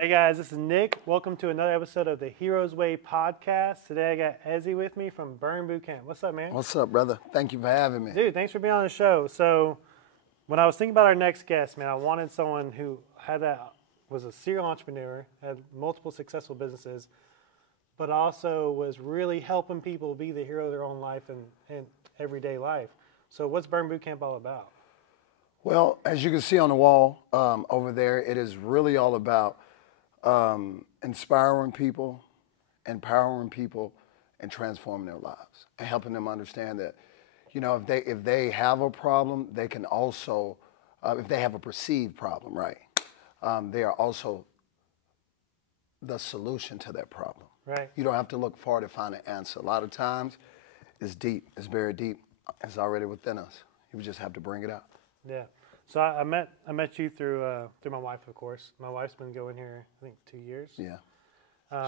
Hey guys, this is Nick. Welcome to another episode of the Heroes Way podcast. Today I got Ezzie with me from Burn Boot Camp. What's up, man? What's up, brother? Thank you for having me. Dude, thanks for being on the show. So, when I was thinking about our next guest, man, I wanted someone who was a serial entrepreneur, had multiple successful businesses, but also was really helping people be the hero of their own life and everyday life. So, what's Burn Boot Camp all about? Well, as you can see on the wall over there, it is really all about inspiring people, empowering people, and transforming their lives, and helping them understand that, you know, if they have a problem, they can also, if they have a perceived problem, right, they are also the solution to that problem. Right. You don't have to look far to find an answer. A lot of times, it's deep. It's very deep. It's already within us. You just have to bring it out. Yeah. So I met you through my wife, of course. My wife's been going here, I think, 2 years. Yeah.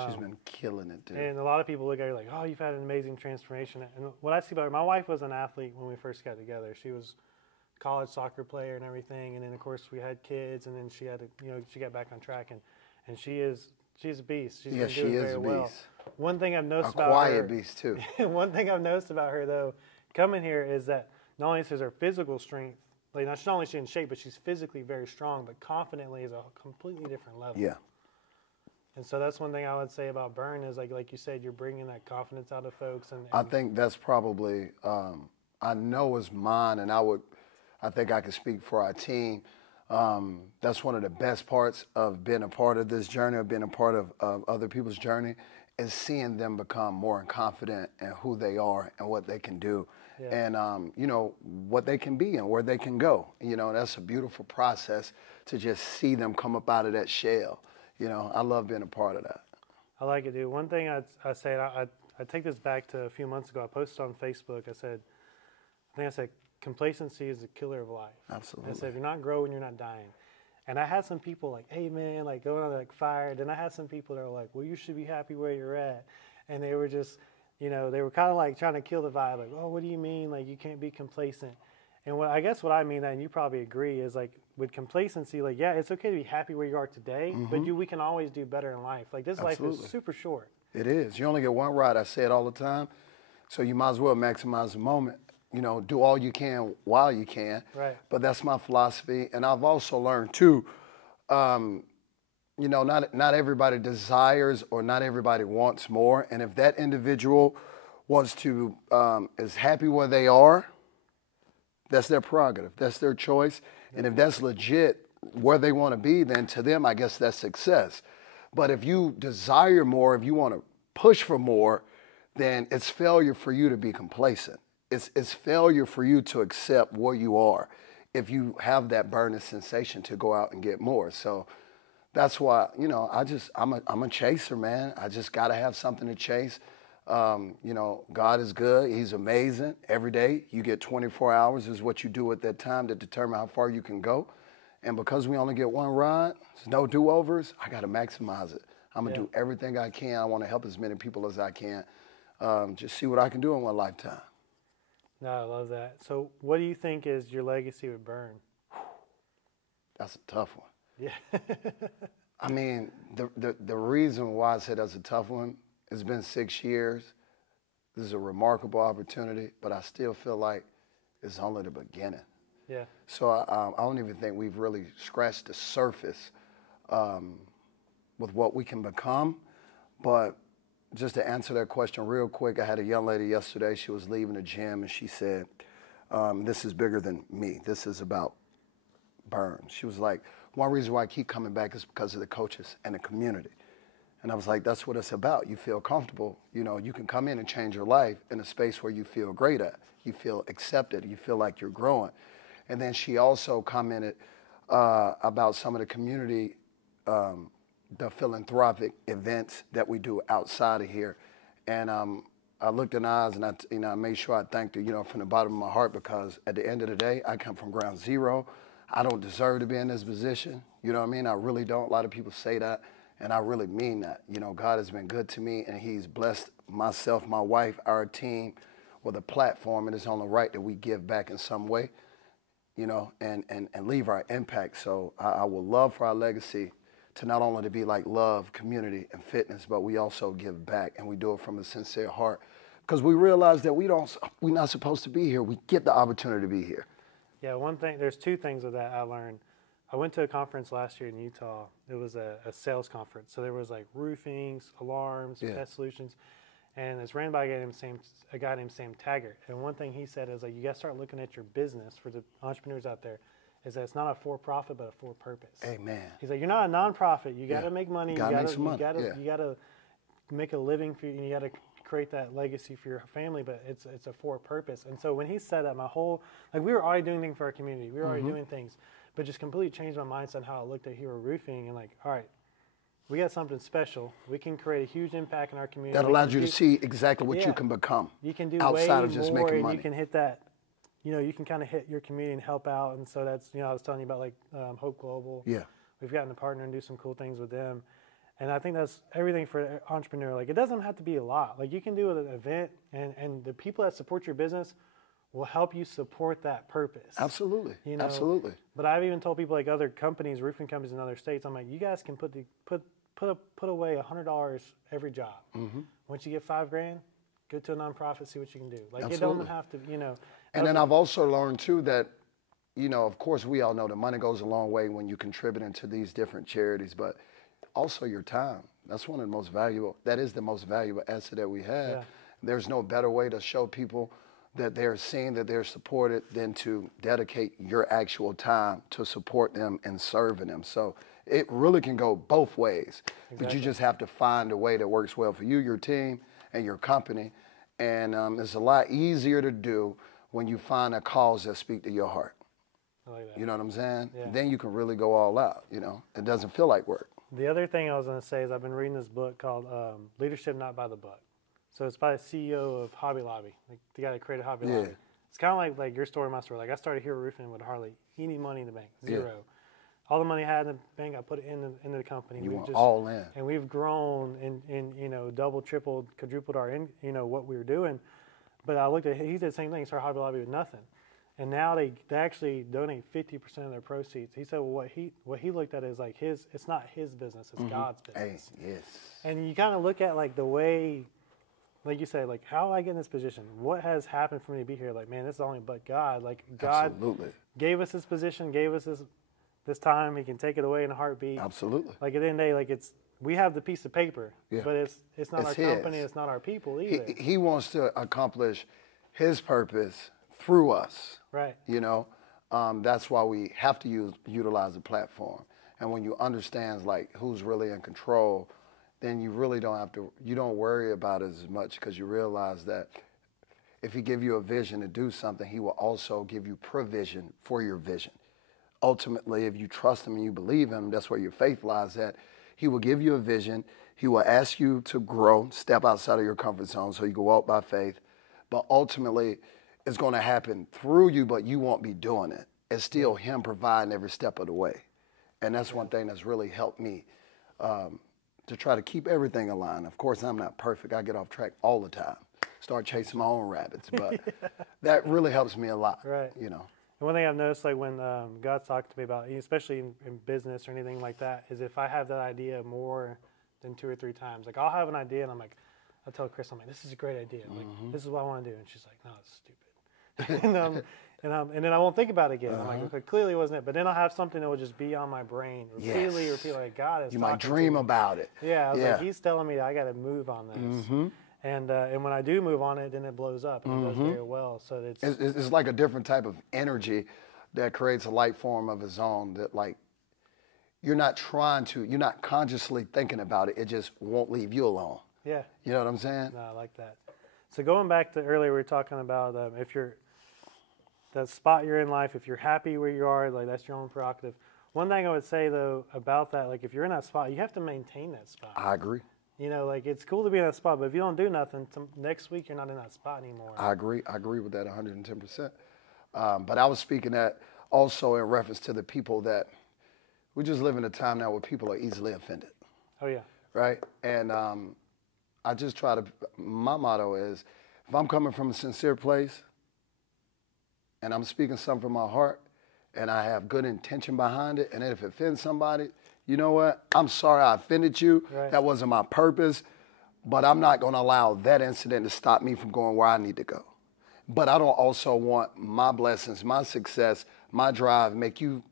She's been killing it, dude. And a lot of people look at her like, oh, you've had an amazing transformation. And what I see about her, my wife was an athlete when we first got together. She was a college soccer player and everything. And then, of course, we had kids. And then she had to, she got back on track. And she's a beast. She's been doing very well. One thing I've noticed about her. A quiet beast, too. One thing I've noticed about her, though, coming here is that not only is her physical strength, like not only is she in shape, but she's physically very strong, but confidently is a completely different level. Yeah. And so that's one thing I would say about Burn is like you said, you're bringing that confidence out of folks. And I think that's probably, I know it's mine, and I think I can speak for our team. That's one of the best parts of being a part of this journey, or being a part of other people's journey, is seeing them become more confident in who they are and what they can do. Yeah. And, what they can be and where they can go. That's a beautiful process to just see them come up out of that shell. I love being a part of that. I like it, dude. One thing I say, I take this back to a few months ago. I posted on Facebook. I said, complacency is the killer of life. Absolutely. I said, if you're not growing, you're not dying. And I had some people like, hey, man, like going on like fired. And I had some people that were like, well, you should be happy where you're at. And they were just, they were kind of like trying to kill the vibe. Like, oh, what do you mean? Like, you can't be complacent. And what I mean, and you probably agree, is like with complacency, like, yeah, it's okay to be happy where you are today, but we can always do better in life. Like, this Absolutely. life is super short. It is. You only get one ride. I say it all the time. So you might as well maximize the moment. Do all you can while you can. Right. But that's my philosophy. And I've also learned, too, not everybody desires or not everybody wants more. And if that individual wants to, is happy where they are, that's their prerogative. That's their choice. And if that's legit where they want to be, then to them, I guess that's success. But if you desire more, if you want to push for more, then it's failure for you to be complacent. It's failure for you to accept where you are if you have that burning sensation to go out and get more. So that's why, I'm a chaser, man. I just got to have something to chase. God is good. He's amazing. Every day you get 24 hours is what you do at that time to determine how far you can go. And because we only get one ride, there's no do-overs, I got to maximize it. I'm going to do everything I can. I want to help as many people as I can. Just see what I can do in one lifetime. No, I love that. So what do you think is your legacy with Burn? That's a tough one. Yeah. I mean, the reason why I said that's a tough one, it's been 6 years. This is a remarkable opportunity, but I still feel like it's only the beginning. Yeah. So I don't even think we've really scratched the surface with what we can become. But just to answer that question real quick, I had a young lady yesterday. She was leaving the gym, and she said, this is bigger than me. This is about Burn. She was like, one reason why I keep coming back is because of the coaches and the community. And I was like, that's what it's about. You feel comfortable. You can come in and change your life in a space where you feel great at. You feel accepted. You feel like you're growing. And then she also commented about some of the community, the philanthropic events that we do outside of here. And I looked in her eyes and I made sure I thanked her, from the bottom of my heart, because at the end of the day, I come from ground zero. I don't deserve to be in this position. You know what I mean? I really don't. A lot of people say that, and I really mean that. God has been good to me, and he's blessed myself, my wife, our team with a platform, and it's only right that we give back in some way, and leave our impact. So I would love for our legacy to not only to be like love, community, and fitness, but we also give back, and we do it from a sincere heart. Because we realize that we're not supposed to be here. We get the opportunity to be here. Yeah, there's two things of that I learned. I went to a conference last year in Utah. It was a sales conference. So there was like roofing, alarms, pest solutions. And it's ran by a guy named Sam Taggart. And one thing he said is like, you got to start looking at your business, for the entrepreneurs out there, is that it's not a for-profit, but a for-purpose. Amen. He's like, you're not a nonprofit. You got to make money. You got to make a living for you. You got to create that legacy for your family, but it's a for-purpose. And so when he said that, we were already doing things for our community. We were already doing things, but just completely changed my mindset on how I looked at Hero Roofing and like, all right, we got something special. We can create a huge impact in our community. That allows you to see exactly what you can become. You can do outside way of just more, making and money. you can hit that. You can kind of hit your community and help out. And so that's, I was telling you about like Hope Global. Yeah. We've gotten to partner and do some cool things with them. And I think that's everything for an entrepreneur. Like, it doesn't have to be a lot. Like, you can do an event, and the people that support your business will help you support that purpose. Absolutely. Absolutely. But I've even told people, like other companies, roofing companies in other states, I'm like, you guys can put away $100 every job. Once you get $5,000, go to a nonprofit, see what you can do. Like, Absolutely. it don't have to, And then I've also learned too that, of course we all know that money goes a long way when you contribute into these different charities, but also your time. That's one of the most valuable, that is the most valuable asset that we have. Yeah. There's no better way to show people that they're seeing that they're supported than to dedicate your actual time to support them and serving them. So it really can go both ways, but you just have to find a way that works well for you, your team, and your company. And it's a lot easier to do when you find a cause that speaks to your heart. I like that. You know what I'm saying? Yeah. Then you can really go all out, It doesn't feel like work. The other thing I was going to say is I've been reading this book called Leadership Not by the Book. So it's by the CEO of Hobby Lobby, like the guy that created Hobby Lobby. It's kind of like your story, my story. Like, I started Hero Roofing with hardly any money in the bank, zero. Yeah. All the money I had in the bank, I put it into the company. You went all in. And we've grown and double, tripled, quadrupled our what we were doing. But I looked at, he did the same thing. He started Hobby Lobby with nothing. And now they actually donate 50% of their proceeds. He said, well, what he looked at is like it's not his business, it's God's business. Hey, yes. And you kind of look at like the way, like you say, like, how I get in this position? What has happened for me to be here? Like, man, this is only but God. Like, God gave us this position, gave us this time. He can take it away in a heartbeat. Absolutely. Like, at the end of the day, like, we have the piece of paper, but it's not our company, it's not our people either. He wants to accomplish his purpose through us. Right. That's why we have to utilize the platform. And when you understand like who's really in control, then you really you don't worry about it as much, because you realize that if he give you a vision to do something, he will also give you provision for your vision. Ultimately, if you trust him and you believe him, that's where your faith lies at. He will give you a vision. He will ask you to grow, step outside of your comfort zone so you can walk by faith. But ultimately, it's going to happen through you, but you won't be doing it. It's still him providing every step of the way. And that's one thing that's really helped me to try to keep everything aligned. Of course, I'm not perfect. I get off track all the time. Start chasing my own rabbits. But that really helps me a lot, right. And one thing I've noticed, like when God's talked to me about, especially in business or anything like that, is if I have that idea more than 2 or 3 times, like I'll have an idea and I'm like, I tell Chris, I'm like, this is a great idea. I'm like, this is what I want to do. And she's like, no, it's stupid. and then I won't think about it again. I'm like, okay, clearly it wasn't it. But then I'll have something that will just be on my brain repeatedly, like God is. You might dream about it. Yeah, I was like, he's telling me that I got to move on this. And when I do move on it, then it blows up and it does very well. So it's like a different type of energy that creates a light form of its own that like you're not consciously thinking about it. It just won't leave you alone. Yeah. You know what I'm saying? No, I like that. So going back to earlier, we were talking about if you're the spot you're in life, if you're happy where you are, like that's your own prerogative. One thing I would say though about that, like if you're in that spot, you have to maintain that spot. I agree. Like it's cool to be in that spot, but if you don't do nothing, next week you're not in that spot anymore. I agree. I agree with that 110%. But I was speaking that also in reference to the people that we just live in a time now where people are easily offended. Oh yeah. Right. And I just try to. My motto is, if I'm coming from a sincere place, and I'm speaking something from my heart, and I have good intention behind it, and if it offends somebody, you know what? I'm sorry I offended you. Right. That wasn't my purpose. But I'm not going to allow that incident to stop me from going where I need to go. But I don't also want my blessings, my success, my drive make you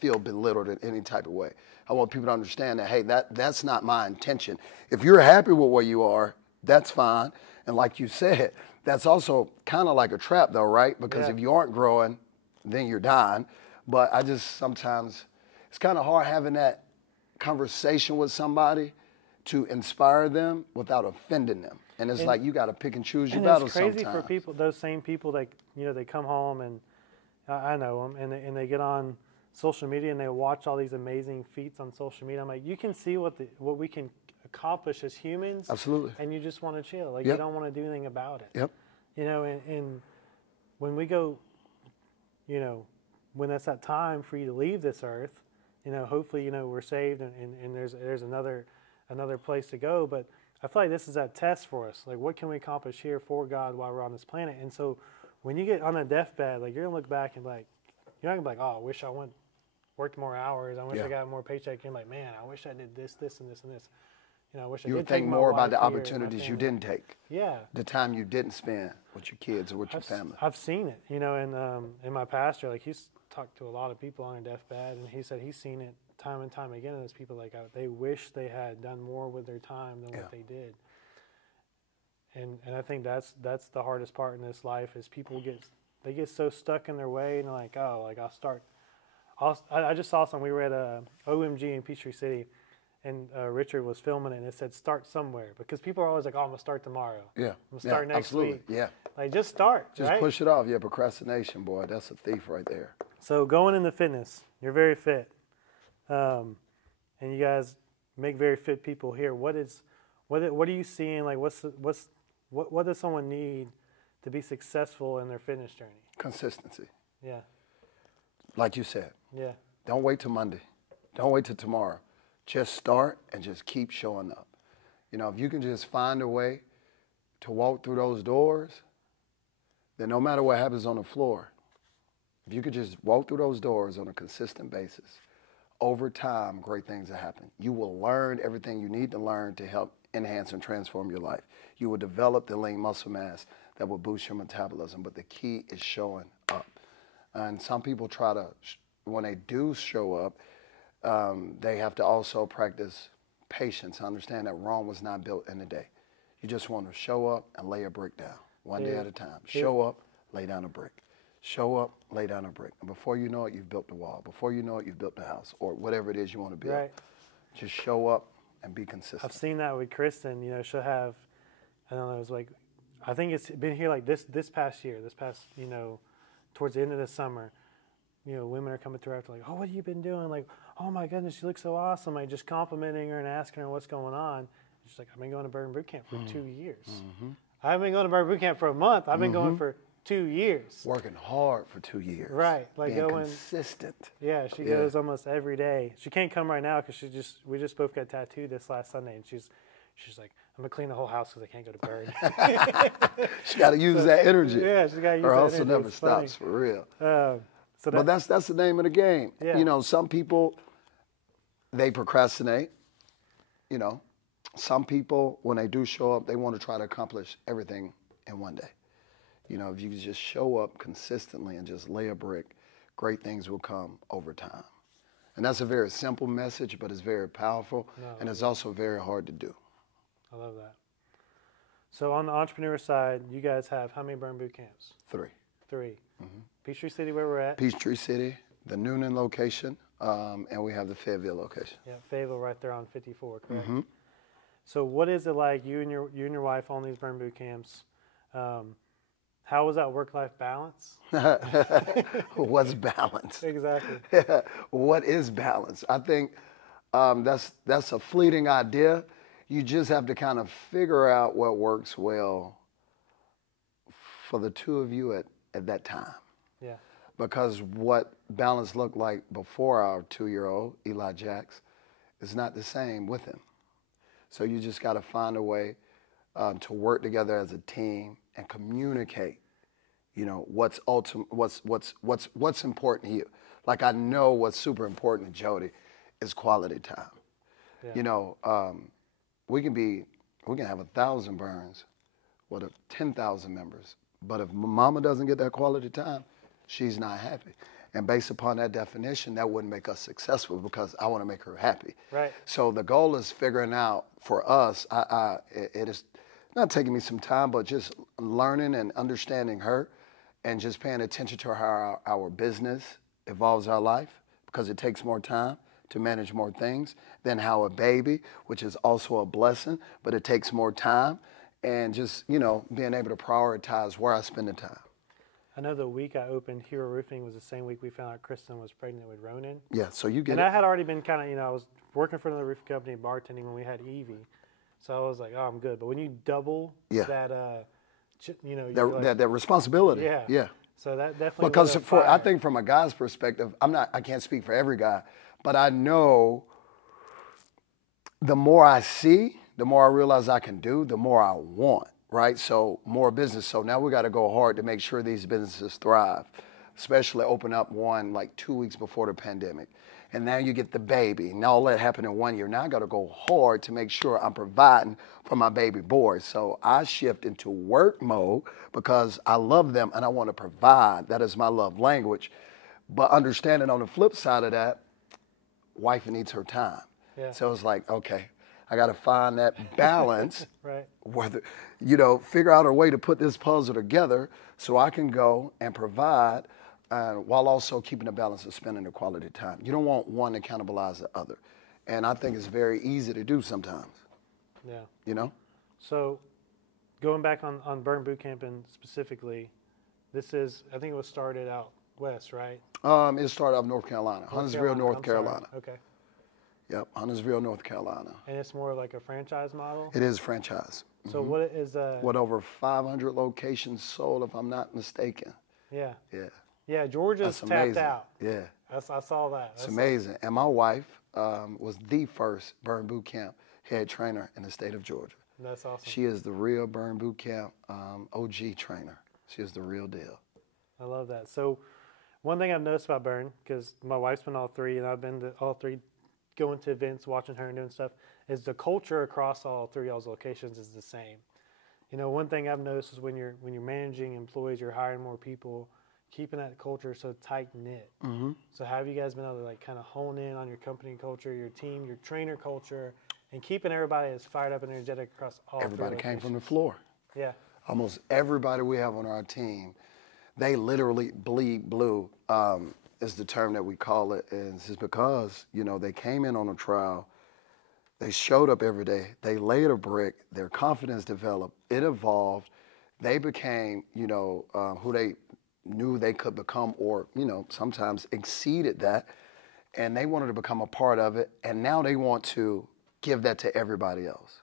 feel belittled in any type of way. I want people to understand that, hey, that's not my intention. If you're happy with where you are, that's fine. And like you said, that's also kind of like a trap though, right? Because if you aren't growing, then you're dying. But I just sometimes, it's kind of hard having that conversation with somebody to inspire them without offending them. And it's like you got to pick and choose your battles sometimes. It's crazy for people, those same people that, you know, they come home and I know them and they get on social media and they watch all these amazing feats on social media. I'm like, you can see what we can accomplish as humans. Absolutely. And you just want to chill. Like you don't want to do anything about it. Yep. You know, and when we go, you know, when that's that time for you to leave this earth, you know, hopefully, you know, we're saved and there's another place to go. But I feel like this is that test for us. Like, what can we accomplish here for God while we're on this planet? And so when you get on a deathbed, like, you're going to look back and be like, you're not going to be like, oh, I wish I worked more hours. I wish I got more paycheck. You're like, man, I wish I did this, this, and this, and this. You know, I wish I did take my wife here. You would think more about the opportunities you didn't take. Yeah. The time you didn't spend with your kids or with your family. I've seen it, you know, and my pastor, like, he's talked to a lot of people on their deathbed, and he said he's seen it time and time again. And there's people like, they wish they had done more with their time than what they did. And I think that's the hardest part in this life is people get so stuck in their way and they're like, oh, like I just saw something. We were at OMG in Peachtree City, and Richard was filming it, and it said start somewhere, because people are always like, oh, I'm going to start tomorrow. Yeah. I'm going to start next week. Yeah. Like, just start, Just right? push it off. Yeah, procrastination, boy, that's a thief right there. So going into fitness, you're very fit. And you guys make very fit people here. What are you seeing? Like, what does someone need to be successful in their fitness journey? Consistency. Yeah. Like you said. Yeah. Don't wait till Monday. Don't wait till tomorrow. Just start and just keep showing up. You know, if you can just find a way to walk through those doors, then no matter what happens on the floor, if you could just walk through those doors on a consistent basis, over time, great things will happen. You will learn everything you need to learn to help enhance and transform your life. You will develop the lean muscle mass that will boost your metabolism, but the key is showing up. And some people try to, when they do show up, they have to also practice patience. Understand that Rome was not built in a day. You just want to show up and lay a brick down, one day at a time. Show up, lay down a brick. Show up, lay down a brick. And before you know it, you've built the wall. Before you know it, you've built the house, or whatever it is you want to build. Right. Just show up and be consistent. I've seen that with Kristen. You know, she'll have, I don't know, it was like, I think it's been here like this past year, you know, towards the end of the summer, you know, women are coming through after like, oh, what have you been doing? Like, oh my goodness, you look so awesome. Like, just complimenting her and asking her what's going on. She's like, I've been going to Bourbon Boot Camp for 2 years. I haven't been going to Bourbon Boot Camp for a month. I've been going for 2 years. Working hard for 2 years. Right. Like being going consistent. Yeah, she goes almost every day. She can't come right now because we just both got tattooed this last Sunday, and she's like, I'm gonna clean the whole house because I can't go to bed. She got to use that energy. Yeah, she's got to use her that hustle energy. never stops, for real. But that's the name of the game. Yeah. You know, some people, they procrastinate. You know, some people, when they do show up, they want to try to accomplish everything in one day. You know, if you just show up consistently and just lay a brick, great things will come over time. And that's a very simple message, but it's very powerful, and it's also very hard to do. I love that. So on the entrepreneur side, you guys have how many burn boot camps? 3. 3. Peachtree City, where we're at? Peachtree City, the Newnan location, and we have the Fayetteville location. Yeah, Fayetteville right there on 54, correct? So what is it like, you and your wife on these burn boot camps? How was that work-life balance? What's balance? Exactly. What is balance? I think that's a fleeting idea. You just have to kind of figure out what works well for the two of you at that time. Yeah. Because what balance looked like before our 2-year-old, Eli Jax, is not the same with him. So you just got to find a way to work together as a team and communicate, you know, what's important to you. Like, I know what's super important to Jody is quality time. Yeah. You know, we can have 1,000 burns with 10,000 members, but if mama doesn't get that quality time, she's not happy. And based upon that definition, that wouldn't make us successful because I want to make her happy. Right. So the goal is figuring out for us, it is not taking me some time, but just learning and understanding her and just paying attention to how our business evolves our life, because it takes more time to manage more things than how a baby, which is also a blessing, but it takes more time, and just, you know, being able to prioritize where I spend the time. I know the week I opened Hero Roofing was the same week we found out Kristen was pregnant with Ronan. Yeah, so you get And it. I had already been kind of, you know, I was working for another roofing company, bartending when we had Evie. So I was like, oh, I'm good. But when you double that, you know, that responsibility. Yeah. Yeah. So that definitely. Because I think from a guy's perspective, I can't speak for every guy, but I know the more I see, the more I realize I can do, the more I want, right? So more business. So now we got to go hard to make sure these businesses thrive, especially open up one like 2 weeks before the pandemic. And now you get the baby. Now all that happened in 1 year. Now I got to go hard to make sure I'm providing for my baby boys. So I shift into work mode because I love them and I want to provide. That is my love language. But understanding on the flip side of that, wife needs her time. Yeah. So it's like, okay, I got to find that balance. Right. Whether, you know, figure out a way to put this puzzle together so I can go and provide while also keeping a balance of spending the quality time. You don't want one to cannibalize the other. And I think it's very easy to do sometimes. Yeah. You know? So going back on Burn Boot Camp and specifically, this is, I think it was started out west, right? It started out North Carolina, Huntersville, North Carolina. Okay. Yep, Huntersville, North Carolina. And it's more like a franchise model? It is franchise. So what is What, over 500 locations sold, if I'm not mistaken. Yeah. Yeah. Yeah, Georgia's That's tapped amazing. out. Yeah. I saw that. It's amazing. And my wife was the first Burn Boot Camp head trainer in the state of Georgia. That's awesome. She is the real Burn Boot Camp OG trainer. She is the real deal. I love that. So one thing I've noticed about Burn, because my wife's been all three and I've been to all three, going to events, watching her and doing stuff, is the culture across all three of those locations is the same. You know, one thing I've noticed is when you're managing employees, you're hiring more people, keeping that culture so tight knit. Mm-hmm. So have you guys been able to like kind of hone in on your company culture, your team, your trainer culture, and keeping everybody as fired up and energetic across all Everybody three came locations? from the floor. Yeah. Almost everybody we have on our team, they literally bleed blue, is the term that we call it. And it's just because, you know, they came in on a trial, they showed up every day, they laid a brick, their confidence developed, it evolved, they became, you know, who they knew they could become, or, you know, sometimes exceeded that, and they wanted to become a part of it, and now they want to give that to everybody else.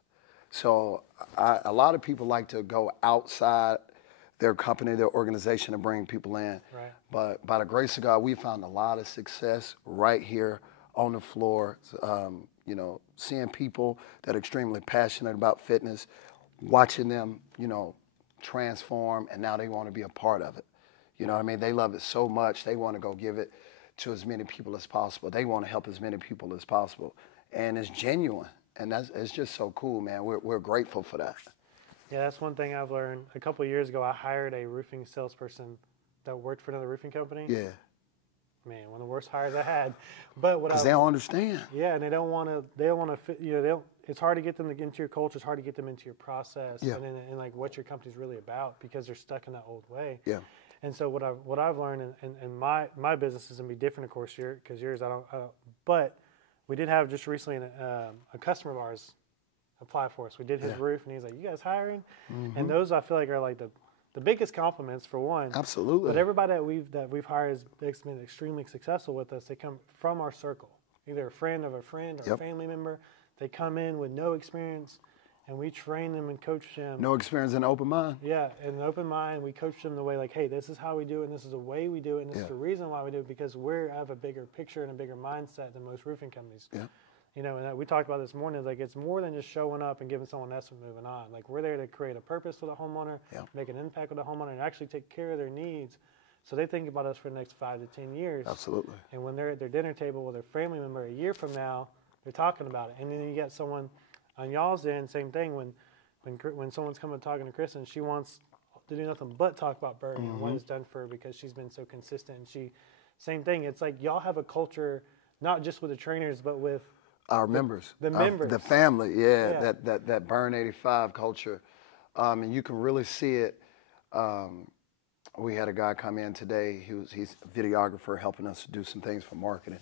So a lot of people like to go outside their company, their organization, and bring people in. Right. But by the grace of God, we found a lot of success right here on the floor, you know, seeing people that are extremely passionate about fitness, watching them, you know, transform, and now they want to be a part of it. You know what I mean? They love it so much, they want to go give it to as many people as possible. They want to help as many people as possible. And it's genuine. And it's just so cool, man. We're grateful for that. Yeah, that's one thing I've learned. A couple of years ago, I hired a roofing salesperson that worked for another roofing company. Yeah. Man, one of the worst hires I had. But what Because they don't understand. Yeah, and they don't want to fit, you know, it's hard to get them into your culture. It's hard to get them into your process and like what your company's really about because they're stuck in that old way. Yeah. And so what I've learned, and my business is gonna be different, of course, because yours I don't. But we did have just recently a customer of ours apply for us. We did his roof, and he's like, "You guys hiring?" Mm-hmm. And those I feel like are like the biggest compliments for one. Absolutely. But everybody that we've hired has been extremely successful with us. They come from our circle, either a friend of a friend or a family member. They come in with no experience, and we train them and coach them. No experience and open mind. Yeah, in an open mind, we coach them the way like, hey, this is how we do it, and this is the way we do it, and this is the reason why we do it, because we have a bigger picture and a bigger mindset than most roofing companies. Yeah. You know, and we talked about this morning, like it's more than just showing up and giving someone else and moving on. Like we're there to create a purpose for the homeowner, make an impact with the homeowner, and actually take care of their needs So they think about us for the next 5 to 10 years. Absolutely. And when they're at their dinner table with their family member a year from now, they're talking about it. And then you get someone on y'all's end, same thing. When someone's coming talking to Kristen, she wants to do nothing but talk about Bird and what it's done for her because she's been so consistent. And same thing. It's like y'all have a culture, not just with the trainers, but with our members, the members, the family. Yeah. That Burn 85 culture, and you can really see it. We had a guy come in today. He's a videographer helping us do some things for marketing.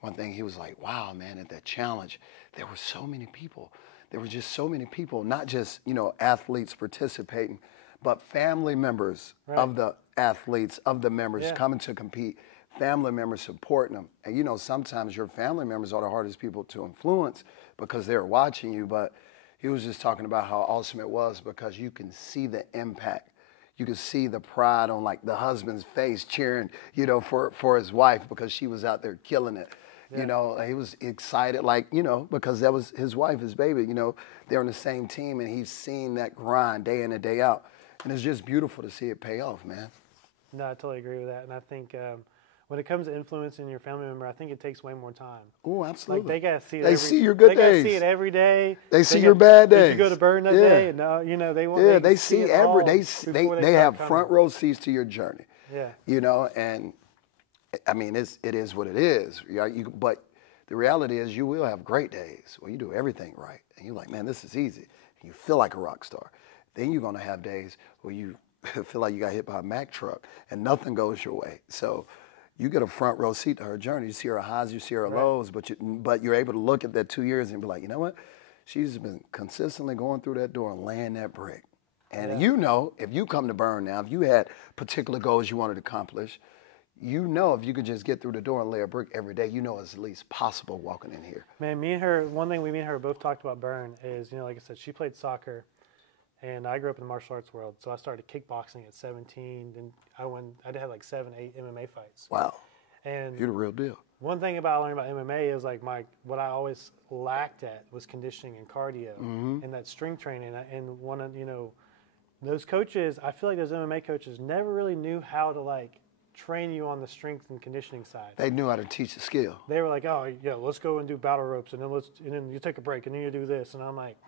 One thing he was like, wow, man, at that challenge, there were so many people. There were just so many people, not just, athletes participating, but family members of the athletes, of the members coming to compete, family members supporting them. And, sometimes your family members are the hardest people to influence because they're watching you. But he was just talking about how awesome it was because you can see the impact. You could see the pride on like the husband's face cheering, for his wife because she was out there killing it. Yeah. He was excited, because that was his wife, his baby. They're on the same team, and he's seen that grind day in and day out. And it's just beautiful to see it pay off, man. No, I totally agree with that. And I think when it comes to influencing your family member, I think it takes way more time. Oh, absolutely. Like they got to see it. They see your good days. They got to see it every day. They see your bad days. Did you go to Burn that day? No, they want. Yeah, they see every. They have front row seats to your journey. Yeah. And I mean, it is what it is. But the reality is, you will have great days where you do everything right, and you're like, man, this is easy. And you feel like a rock star. Then you're gonna have days where you feel like you got hit by a Mack truck and nothing goes your way. So you get a front row seat to her journey. You see her highs, you see her lows, but you're able to look at that 2 years and be like, you know what? She's been consistently going through that door and laying that brick. And if you come to Burn now, if you had particular goals you wanted to accomplish, if you could just get through the door and lay a brick every day, it's at least possible walking in here. Man, me and her, one thing me and her both talked about Burn is, like I said, she played soccer, and I grew up in the martial arts world. So I started kickboxing at 17, and I had like 7, 8 MMA fights. Wow. And you're the real deal. One thing about learning about MMA is like what I always lacked at was conditioning and cardio and that strength training. And one of, those coaches, I feel like those MMA coaches never really knew how to train you on the strength and conditioning side. They knew how to teach the skill. They were like, oh yeah, let's go and do battle ropes, and then you take a break, and then you do this, and I'm like,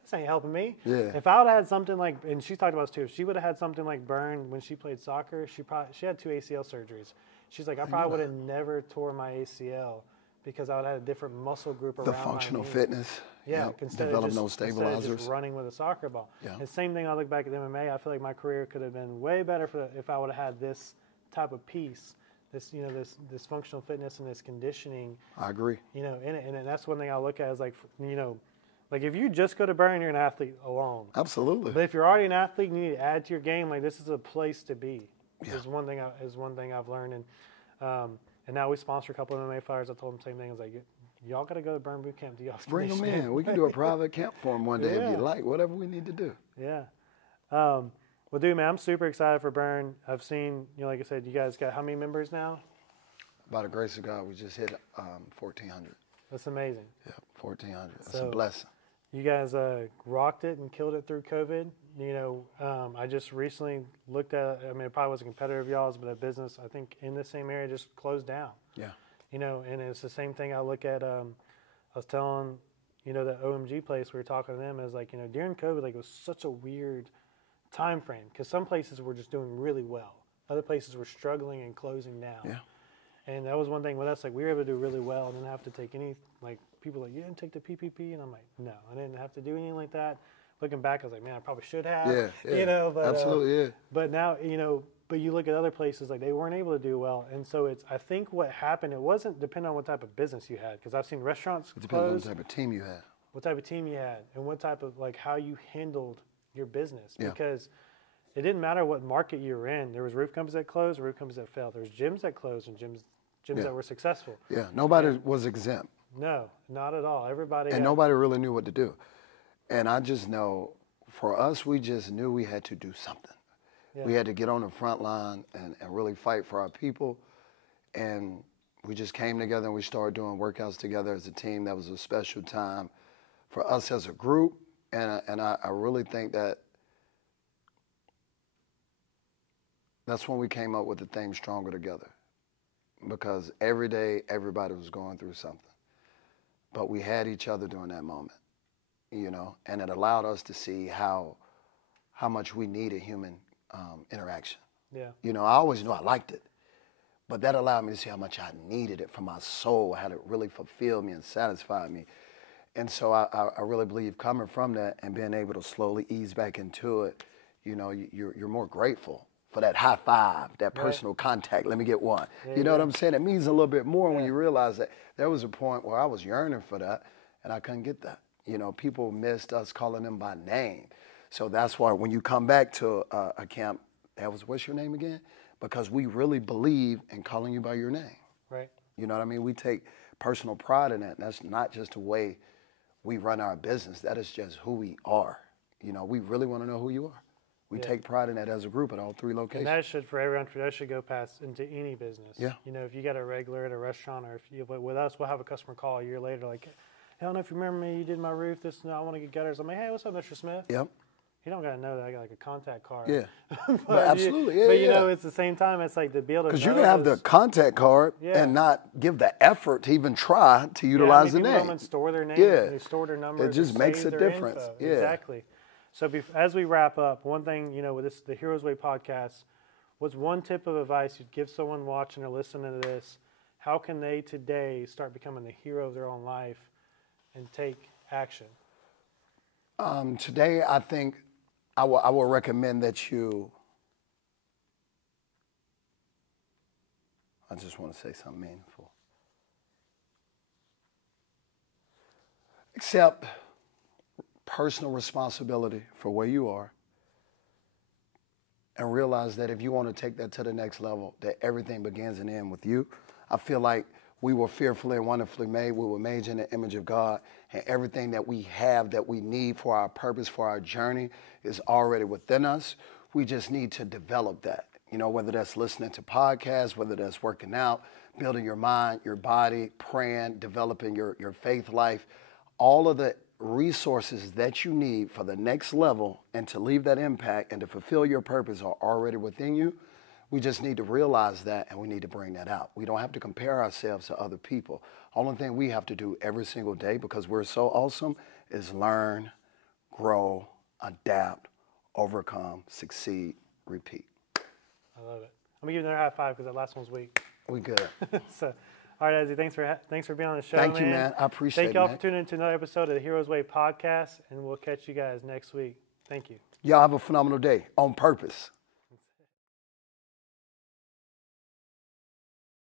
this ain't helping me. Yeah. If I would have had something like, and she talked about this too, if she would have had something like Burn when she played soccer, she had 2 ACL surgeries. She's like, I probably would have never tore my ACL because I would have had a different muscle group around the functional fitness. Yeah, develop those stabilizers. Instead of just running with a soccer ball. Yeah. And same thing, I look back at MMA, I feel like my career could have been way better if I would have had this type of piece, this functional fitness and this conditioning. I agree. In it, and that's one thing I look at is like if you just go to Burn, you're an athlete alone. Absolutely. But if you're already an athlete, you need to add to your game. Like this is a place to be. Yeah. Is one thing I've learned, and now we sponsor a couple of MMA fighters. I told them the same thing. I was like, y'all got to go to Burn Boot Camp. Bring them in. We can do a private camp for them one day if you like. Whatever we need to do. Yeah. Well, dude, man, I'm super excited for Burn. I've seen, like I said, you guys got how many members now? By the grace of God, we just hit 1,400. That's amazing. Yeah, 1,400. That's a blessing. You guys rocked it and killed it through COVID. I just recently looked at, it probably was a competitor of y'all's, but a business, I think, in the same area just closed down. Yeah. And it's the same thing I look at, I was telling, the OMG place, we were talking to them, is like, during COVID, it was such a weird time frame because some places were just doing really well. Other places were struggling and closing down. Yeah. And that was one thing with us, we were able to do really well and didn't have to take any, people are like, you didn't take the PPP? And I'm like, no, I didn't have to do anything like that. Looking back, I was like, man, I probably should have. Yeah. But, absolutely, yeah. But now, but you look at other places, they weren't able to do well. And so I think what happened, it wasn't depending on what type of business you had, because I've seen restaurants close. It depends on what type of team you had. What type of team you had, and what type of, how you handled your business. Yeah. Because it didn't matter what market you were in. There was roof companies that closed, roof companies that failed. There was gyms that closed and gyms that were successful. Yeah, nobody was exempt. No, not at all. Everybody. And nobody really knew what to do. And I just know, for us, we just knew we had to do something. Yeah. We had to get on the front line and really fight for our people. And we just came together and we started doing workouts together as a team. That was a special time for us as a group. And I really think that That's when we came up with the theme Stronger Together. Because every day, everybody was going through something. But we had each other during that moment, you know, and it allowed us to see how much we needed human interaction. Yeah. You know, I always knew I liked it, but that allowed me to see how much I needed it for my soul, how it really fulfilled me and satisfied me. And so I really believe coming from that and being able to slowly ease back into it, you know, you're more grateful for that high five, that personal contact. Let me get one. Yeah, you know what I'm saying? It means a little bit more when you realize that there was a point where I was yearning for that and I couldn't get that. You know, people missed us calling them by name. So that's why when you come back to a camp, that was, what's your name again? Because we really believe in calling you by your name. Right. You know what I mean? We take personal pride in that. And that's not just the way we run our business. That is just who we are. You know, we really want to know who you are. We take pride in that as a group at all 3 locations. And that should, for every entrepreneur, that should go past into any business. Yeah. You know, if you got a regular at a restaurant, or if you, but with us, we'll have a customer call a year later, like, I don't know if you remember me, you did my roof, I want to get gutters. I'm like, hey, what's up, Mr. Smith? Yep. You don't got to know that I got like a contact card. Yeah. but absolutely. But you know, it's the same time, it's like to be able to. Because you can have the contact card and not give the effort to even try to utilize the name. People store their name, they store their number. It just makes a difference. Yeah. Exactly. So as we wrap up, one thing, you know, with this, the Heroes Way podcast, what's one tip of advice you'd give someone watching or listening to this? How can they today start becoming the hero of their own life and take action? Today, I think I will recommend that you, I just want to say something meaningful. Accept personal responsibility for where you are and realize that if you want to take that to the next level, that everything begins and ends with you. I feel like we were fearfully and wonderfully made. We were made in the image of God, and everything that we have that we need for our purpose, for our journey, is already within us. We just need to develop that. You know, whether that's listening to podcasts, whether that's working out, building your mind, your body, praying, developing your faith life, all of the resources that you need for the next level and to leave that impact and to fulfill your purpose are already within you. We just need to realize that, and we need to bring that out. We don't have to compare ourselves to other people. Only thing we have to do every single day, because we're so awesome, is learn, grow, adapt, overcome, succeed, repeat. I love it. I'm going to give you another high five because that last one's weak. We good. So, all right, Ezzie, thanks for being on the show, Thank you, man. I appreciate it, Thank y'all for tuning in to another episode of the Heroes Way podcast, and we'll catch you guys next week. Thank you. Y'all have a phenomenal day on purpose.